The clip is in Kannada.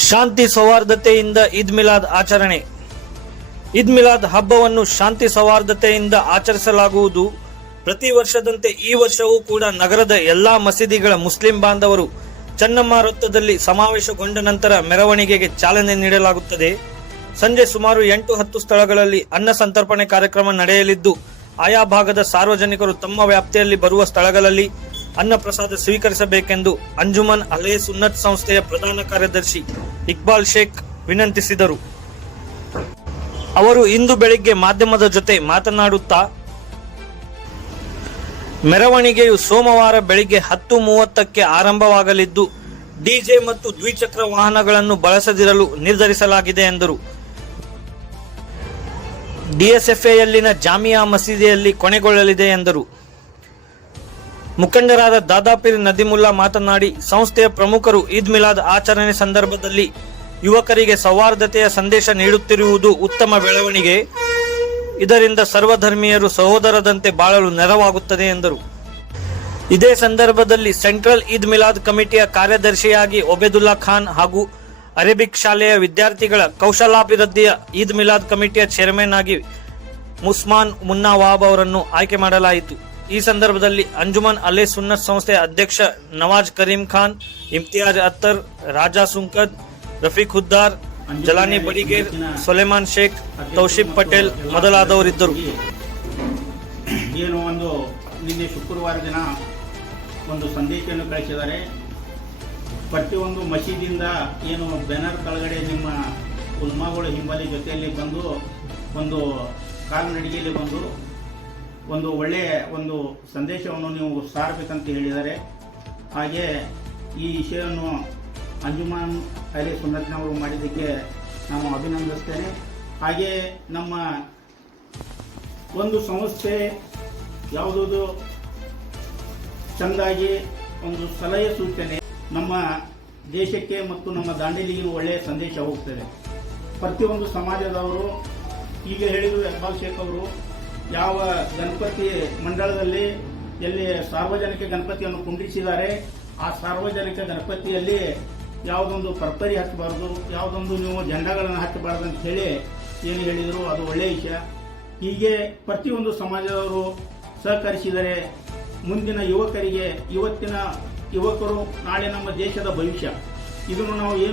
ಶಾಂತಿ ಸೌಹಾರ್ದತೆಯಿಂದ ಈದ್ ಮಿಲಾದ್ ಆಚರಣೆ. ಈದ್ ಮಿಲಾದ್ ಹಬ್ಬವನ್ನು ಶಾಂತಿ ಸೌಹಾರ್ದತೆಯಿಂದ ಆಚರಿಸಲಾಗುವುದು. ಪ್ರತಿ ವರ್ಷದಂತೆ ಈ ವರ್ಷವೂ ಕೂಡ ನಗರದ ಎಲ್ಲಾ ಮಸೀದಿಗಳ ಮುಸ್ಲಿಂ ಬಾಂಧವರು ಚನ್ನಮ್ಮ ವೃತ್ತದಲ್ಲಿ ಸಮಾವೇಶಗೊಂಡ ನಂತರ ಮೆರವಣಿಗೆಗೆ ಚಾಲನೆ ನೀಡಲಾಗುತ್ತದೆ. ಸಂಜೆ ಸುಮಾರು ಎಂಟು ಹತ್ತು ಸ್ಥಳಗಳಲ್ಲಿ ಅನ್ನ ಸಂತರ್ಪಣೆ ಕಾರ್ಯಕ್ರಮ ನಡೆಯಲಿದ್ದು, ಆಯಾ ಭಾಗದ ಸಾರ್ವಜನಿಕರು ತಮ್ಮ ವ್ಯಾಪ್ತಿಯಲ್ಲಿ ಬರುವ ಸ್ಥಳಗಳಲ್ಲಿ ಅನ್ನ ಪ್ರಸಾದ ಸ್ವೀಕರಿಸಬೇಕೆಂದು ಅಂಜುಮನ್ ಅಲೇ ಸುನ್ನತ್ ಸಂಸ್ಥೆಯ ಪ್ರಧಾನ ಕಾರ್ಯದರ್ಶಿ ಇಕ್ಬಾಲ್ ಶೇಖ್ ವಿನಂತಿಸಿದರು. ಅವರು ಇಂದು ಬೆಳಿಗ್ಗೆ ಮಾಧ್ಯಮದ ಜೊತೆ ಮಾತನಾಡುತ್ತಾ, ಮೆರವಣಿಗೆಯು ಸೋಮವಾರ ಬೆಳಿಗ್ಗೆ ಹತ್ತು ಮೂವತ್ತಕ್ಕೆ ಆರಂಭವಾಗಲಿದ್ದು ಡಿಜೆ ಮತ್ತು ದ್ವಿಚಕ್ರ ವಾಹನಗಳನ್ನು ಬಳಸದಿರಲು ನಿರ್ಧರಿಸಲಾಗಿದೆ ಎಂದರು. ಡಿಎಸ್ಎಫ್ಎಯಲ್ಲಿನ ಜಾಮಿಯಾ ಮಸೀದಿಯಲ್ಲಿ ಕೊನೆಗೊಳ್ಳಲಿದೆ ಎಂದರು. ಮುಖಂಡರಾದ ದಾದಾಪೀರ್ ನದಿಮುಲ್ಲಾ ಮಾತನಾಡಿ, ಸಂಸ್ಥೆಯ ಪ್ರಮುಖರು ಈದ್ ಮಿಲಾದ್ ಆಚರಣೆ ಸಂದರ್ಭದಲ್ಲಿ ಯುವಕರಿಗೆ ಸೌಹಾರ್ದತೆಯ ಸಂದೇಶ ನೀಡುತ್ತಿರುವುದು ಉತ್ತಮ ಬೆಳವಣಿಗೆ. ಇದರಿಂದ ಸರ್ವಧರ್ಮೀಯರು ಸಹೋದರದಂತೆ ಬಾಳಲು ನೆರವಾಗುತ್ತದೆ ಎಂದರು. ಇದೇ ಸಂದರ್ಭದಲ್ಲಿ ಸೆಂಟ್ರಲ್ ಈದ್ ಮಿಲಾದ್ ಕಮಿಟಿಯ ಕಾರ್ಯದರ್ಶಿಯಾಗಿ ಒಬೇದುಲ್ಲಾ ಖಾನ್ ಹಾಗೂ ಅರೇಬಿಕ್ ಶಾಲೆಯ ವಿದ್ಯಾರ್ಥಿಗಳ ಕೌಶಲಾಭಿವೃದ್ಧಿಯ ಈದ್ ಮಿಲಾದ್ ಕಮಿಟಿಯ ಚೇರ್ಮನ್ ಆಗಿ ಮುಸ್ಮಾನ್ ಮುನ್ನಾ ವಾಬ್ ಅವರನ್ನು ಆಯ್ಕೆ ಮಾಡಲಾಯಿತು. ಈ ಸಂದರ್ಭದಲ್ಲಿ ಅಂಜುಮನ್ ಅಲೆ ಸುನ್ನತ್ ಸಂಸ್ಥೆಯ ಅಧ್ಯಕ್ಷ ನವಾಜ್ ಕರೀಂ ಖಾನ್ ಇಮ್ತಿಯಾಜ್ ಅತ್ತರ್ ರಾಜಾ ಸುಂಕದ್ ರಫೀಕ್ ಹುದ್ದಾರ್ ಜಲಾನಿ ಬಡಿಗೇರ್ ಸೊಲೆಮಾನ್ ಶೇಖ್ ತೌಶಿಬ್ ಪಟೇಲ್ ಮೊದಲಾದವರಿದ್ದರು. ಏನು ಒಂದು ನಿನ್ನೆ ಶುಕ್ರವಾರ ದಿನ ಒಂದು ಸಂದೇಶವನ್ನು ಕಳಿಸಿದ್ದಾರೆ. ಪ್ರತಿಯೊಂದು ಮಸೀದಿಯಿಂದ ಏನು ಬ್ಯಾನರ್ ಕೆಳಗಡೆ ನಿಮ್ಮ ಉಲ್ಮಾಗಳು ಹಿಂಬಾಲಿ ಜೊತೆಯಲ್ಲಿ ಬಂದು ಒಂದು ಕಾಲ್ನಡಿಗೆಯಲ್ಲಿ ಬಂದು ಒಂದು ಒಳ್ಳೆಯ ಒಂದು ಸಂದೇಶವನ್ನು ನೀವು ಸಾರಬೇಕಂತ ಹೇಳಿದ್ದಾರೆ. ಹಾಗೆ ಈ ವಿಷಯವನ್ನು ಅಂಜುಮಾನ್ ಅಲಿ ಸುನ್ನತ್ನವರು ಮಾಡಿದ್ದಕ್ಕೆ ನಾನು ಅಭಿನಂದಿಸ್ತೇನೆ. ಹಾಗೆ ನಮ್ಮ ಒಂದು ಸಂಸ್ಥೆ ಯಾವುದೋ ಚೆಂದಾಗಿ ಒಂದು ಸಲಹೆ ಸೂಚನೆ ನಮ್ಮ ದೇಶಕ್ಕೆ ಮತ್ತು ನಮ್ಮ ದಾಂಡೇಲಿಗೆ ಒಳ್ಳೆಯ ಸಂದೇಶ ಹೋಗ್ತದೆ. ಪ್ರತಿಯೊಂದು ಸಮಾಜದವರು, ಈಗ ಹೇಳಿದ್ರು ಇಕ್ಬಾಲ್ ಶೇಖ್ ಅವರು ಯಾವ ಗಣಪತಿ ಮಂಡಳದಲ್ಲಿ ಎಲ್ಲಿ ಸಾರ್ವಜನಿಕ ಗಣಪತಿಯನ್ನು ಕುಂಡಿಸಿದ್ದಾರೆ, ಆ ಸಾರ್ವಜನಿಕ ಗಣಪತಿಯಲ್ಲಿ ಯಾವುದೊಂದು ಪರ್ಪರಿ ಹಚ್ಚಬಾರ್ದು, ಯಾವುದೊಂದು ನೀವು ಜೆಂಡಗಳನ್ನು ಹಚ್ಚಬಾರ್ದು ಅಂತ ಹೇಳಿ ಏನು ಹೇಳಿದರು, ಅದು ಒಳ್ಳೆಯ ವಿಷಯ. ಹೀಗೆ ಪ್ರತಿಯೊಂದು ಸಮಾಜದವರು ಸಹಕರಿಸಿದರೆ ಮುಂದಿನ ಯುವಕರಿಗೆ, ಇವತ್ತಿನ ಯುವಕರು ನಾಳೆ ನಮ್ಮ ದೇಶದ ಭವಿಷ್ಯ. ಇದನ್ನು ನಾವು ಏನು